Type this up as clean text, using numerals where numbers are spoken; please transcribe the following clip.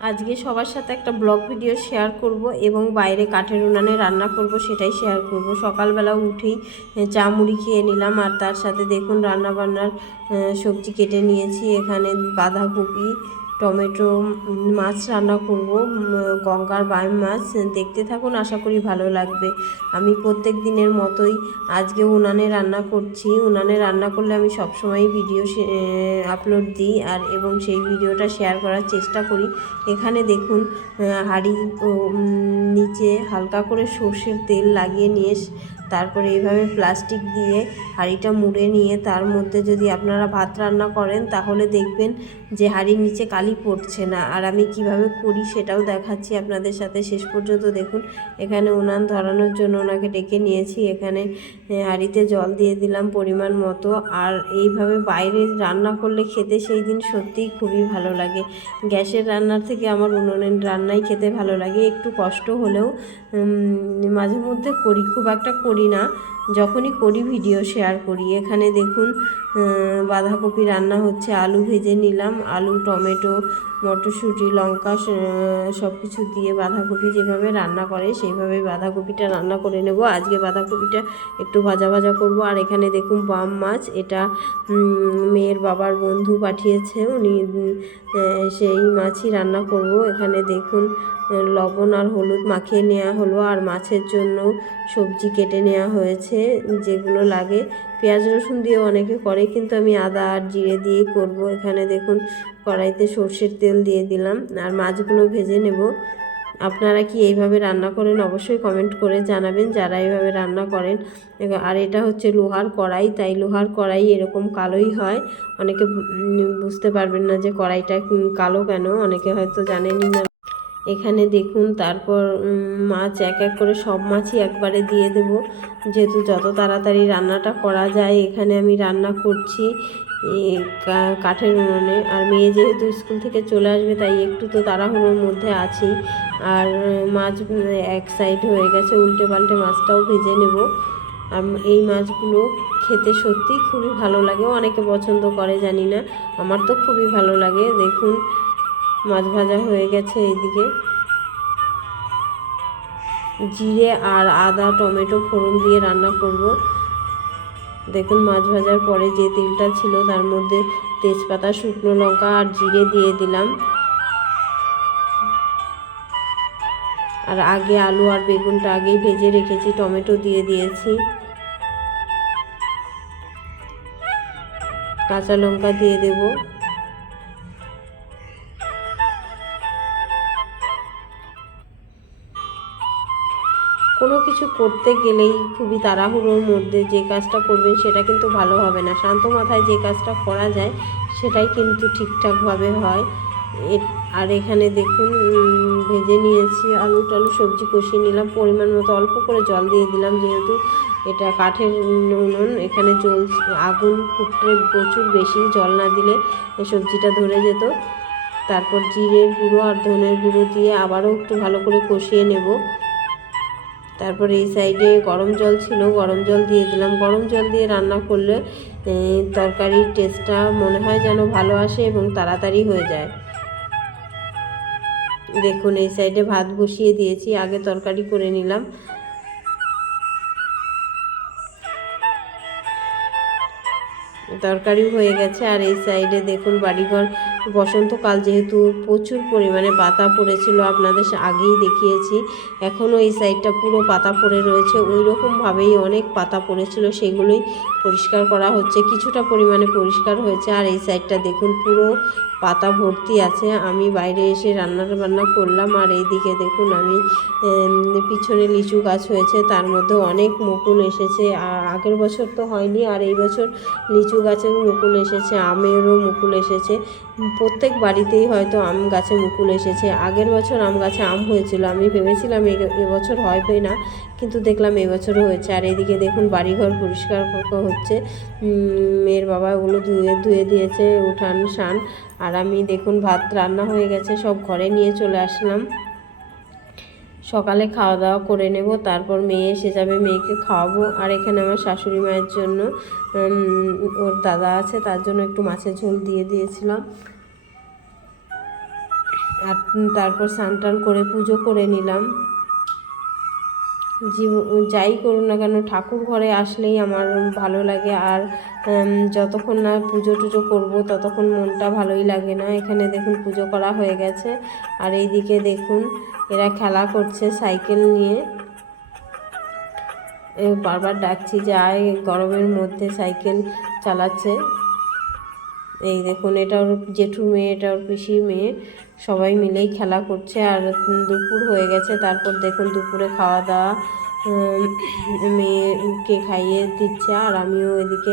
আজকে সবার সাথে একটা ব্লগ ভিডিও শেয়ার করব এবং বাইরে কাঠের উনানে রান্না করব, সেটাই শেয়ার করব। সকালবেলা উঠেই চা মুড়ি খেয়ে নিলাম, আর তার সাথে দেখুন রান্না বান্নার সবজি কেটে নিয়েছি। এখানে বাঁধাকপি, টমেটো, মাছ রান্না করব, গঙ্গার বাইম মাছ। দেখতে থাকুন, আশা করি ভালো লাগবে। আমি প্রত্যেক দিনের মতোই আজকে উনানে রান্না করছি। উনানে রান্না করলে আমি সবসময়ই ভিডিও আপলোড দিই আর এবং সেই ভিডিওটা শেয়ার করার চেষ্টা করি। এখানে দেখুন হাঁড়ি নিচে হালকা করে সর্ষের তেল লাগিয়ে নিয়ে তারপরে এইভাবে প্লাস্টিক দিয়ে হাঁড়িটা মুড়ে নিয়ে তার মধ্যে যদি আপনারা ভাত রান্না করেন তাহলে দেখবেন যে হাঁড়ির নিচে কালি পড়ছে না। আর আমি কিভাবে করি সেটাও দেখাচ্ছি আপনাদের সাথে, শেষ পর্যন্ত দেখুন। এখানে উনান ধরানোর জন্য ওনাকে ডেকে নিয়েছি। এখানে হাঁড়িতে জল দিয়ে দিলাম পরিমাণ মতো। আর এইভাবে বাইরে রান্না করলে খেতে সেই দিন সত্যিই খুবই ভালো লাগে। গ্যাসের রান্নার থেকে আমার উনুনের রান্নাই খেতে ভালো লাগে। একটু কষ্ট হলেও মাঝে মধ্যে করি, খুব একটা করি না, যখনই করি ভিডিও শেয়ার করি। এখানে দেখুন বাঁধাকপি রান্না হচ্ছে, আলু ভেজে নিলাম। আলু, টমেটো, মটরশুঁটি, লঙ্কা সব কিছু দিয়ে বাঁধাকপি যেভাবে রান্না করে সেইভাবে বাঁধাকপিটা রান্না করে নেব। আজকে বাঁধাকপিটা একটু ভাজা ভাজা করব। আর এখানে দেখুন বাম মাছ, এটা মেয়ের বাবার বন্ধু পাঠিয়েছে, উনি সেই মাছই রান্না করব। এখানে দেখুন লবণ আর হলুদ মাখিয়ে নেওয়া হলো, আর মাছের জন্য সবজি কেটে নেওয়া হয়েছে যেগুলো লাগে। পেঁয়াজ রসুন দিয়েও অনেকে করে, কিন্তু আমি আদা আর জিরে দিয়েই করব। এখানে দেখুন কড়াইতে সর্ষের তেল দিয়ে দিলাম আর মাছগুলো ভেজে নেব। আপনারা কি এইভাবে রান্না করেন অবশ্যই কমেন্ট করে জানাবেন, যারা এইভাবে রান্না করেন। আর এটা হচ্ছে লোহার কড়াই, তাই লোহার কড়াই এরকম কালোই হয়। অনেকে বুঝতে পারবেন না যে কড়াইটা কালো কেন, অনেকে হয়তো জানেনই না। এখানে দেখুন তারপর মাছ এক এক করে সব মাছই একবারে দিয়ে দেব, যেহেতু যত তাড়াতাড়ি রান্নাটা করা যায়। এখানে আমি রান্না করছি কাঠের উনুনে। আর মেয়ে যেহেতু স্কুল থেকে চলে আসবে তাই একটু তো তাড়াহুড়োর মধ্যে আছি। আর মাছ এক সাইড হয়ে গেছে, উল্টে পাল্টে মাছটাও ভেজে নেব। এই মাছগুলো খেতে সত্যিই খুবই ভালো লাগে, অনেকে পছন্দ করে জানি না, আমার তো খুবই ভালো লাগে। দেখুন মাছ ভাজা হয়ে গেছে। এইদিকে জিরে আর আদা টমেটো ফোড়ন দিয়ে রান্না করব। দেখুন মাছ ভাজার পরে যে তেলটা ছিল তার মধ্যে তেজপাতা, শুকনো লঙ্কা আর জিরে দিয়ে দিলাম। আর আগে আলু আর বেগুনটা আগেই ভেজে রেখেছি, টমেটো দিয়ে দিয়েছি, কাঁচা লঙ্কা দিয়ে দেব। কোনো কিছু করতে গেলেই খুবই তাড়াহুড়োর মধ্যে যে কাজটা করবেন সেটা কিন্তু ভালো হবে না। শান্ত মাথায় যে কাজটা করা যায় সেটাই কিন্তু ঠিকঠাকভাবে হয়। আর এখানে দেখুন ভেজে নিয়েছি আলু টালু, সবজি কষিয়ে নিলাম, পরিমাণ মতো অল্প করে জল দিয়ে দিলাম, যেহেতু এটা কাঠের উনুন। এখানে আগুন ফুটতে প্রচুর বেশি, জল না দিলে সবজিটা ধরে যেত। তারপর জিরের গুঁড়ো আর ধনের গুঁড়ো দিয়ে আবারও একটু ভালো করে কষিয়ে নেব। তারপরে এই সাইডে গরম জল ছিল, গরম জল দিয়ে দিলাম। গরম জল দিয়ে রান্না করলে তরকারির টেস্টটা মনে হয় যেন ভালো আসে এবং তাড়াতাড়ি হয়ে যায়। দেখুন এই সাইডে ভাত বসিয়ে দিয়েছি, আগে তরকারি করে নিলাম। তরকারিও হয়ে গেছে। আর এই সাইডে দেখুন বাড়িঘর, বসন্তকাল যেহেতু প্রচুর পরিমাণে পাতা পড়েছিল, আপনাদের আগেই দেখিয়েছি। এখনও এই সাইডটা পুরো পাতা পড়ে রয়েছে, ওই রকমভাবেই অনেক পাতা পড়েছিল, সেগুলোই পরিষ্কার করা হচ্ছে। কিছুটা পরিমাণে পরিষ্কার হয়েছে। আর এই সাইডটা দেখুন পুরো পাতা ভর্তি আছে। আমি বাইরে এসে বান্না করলাম। আর এইদিকে দেখুন আমি পিছনে লিচু গাছ হয়েছে, তার মধ্যে অনেক মুকুল এসেছে। আগের বছর তো হয়নি, আর এই বছর লিচু গাছেও মুকুল এসেছে, আমেরও মুকুল এসেছে। প্রত্যেক বাড়িতেই হয়তো আম গাছে মুকুল এসেছে। আগের বছর আম গাছে আম হয়েছিল, আমি ভেবেছিলাম এবছর হবে না, কিন্তু দেখলাম এবছরও হয়েছে। আর এদিকে দেখুন বাড়িঘর পরিষ্কার হচ্ছে, মেয়ের বাবা ওগুলো ধুয়ে দিয়েছে উঠান সান। আর আমি দেখুন ভাত রান্না হয়ে গেছে, সব ঘরে নিয়ে চলে আসলাম। সকালে খাওয়া দাওয়া করে নেব, তারপর মেয়ে এসে যাবে, মেয়েকে খাওয়াবো। আর এখানে আমার শাশুড়ি মায়ের জন্য, ওর দাদা আছে তার জন্য একটু মাছের ঝোল দিয়ে দিয়েছিলাম। আর তারপর স্নান টান করে পুজো করে নিলাম। যাই করুন না কেন ঠাকুর ঘরে আসলেই আমার ভালো লাগে। আর যতক্ষণ না পুজো টুজো করবো ততক্ষণ মনটা ভালোই লাগে না। এখানে দেখুন পুজো করা হয়ে গেছে, আর এইদিকে দেখুন এরা খেলা করছে সাইকেল নিয়ে। বারবার ডাকছি যায়, গরমের মধ্যে সাইকেল চালাচ্ছে। এই দেখুন এটা ওর জেঠু মেয়ে, এটা ওর পিসির মেয়ে, সবাই মিলেই খেলা করছে। আর দুপুর হয়ে গেছে, তারপর দেখুন দুপুরে খাওয়া দাওয়া মেয়েকে খাইয়ে দিচ্ছে, আর আমিও এদিকে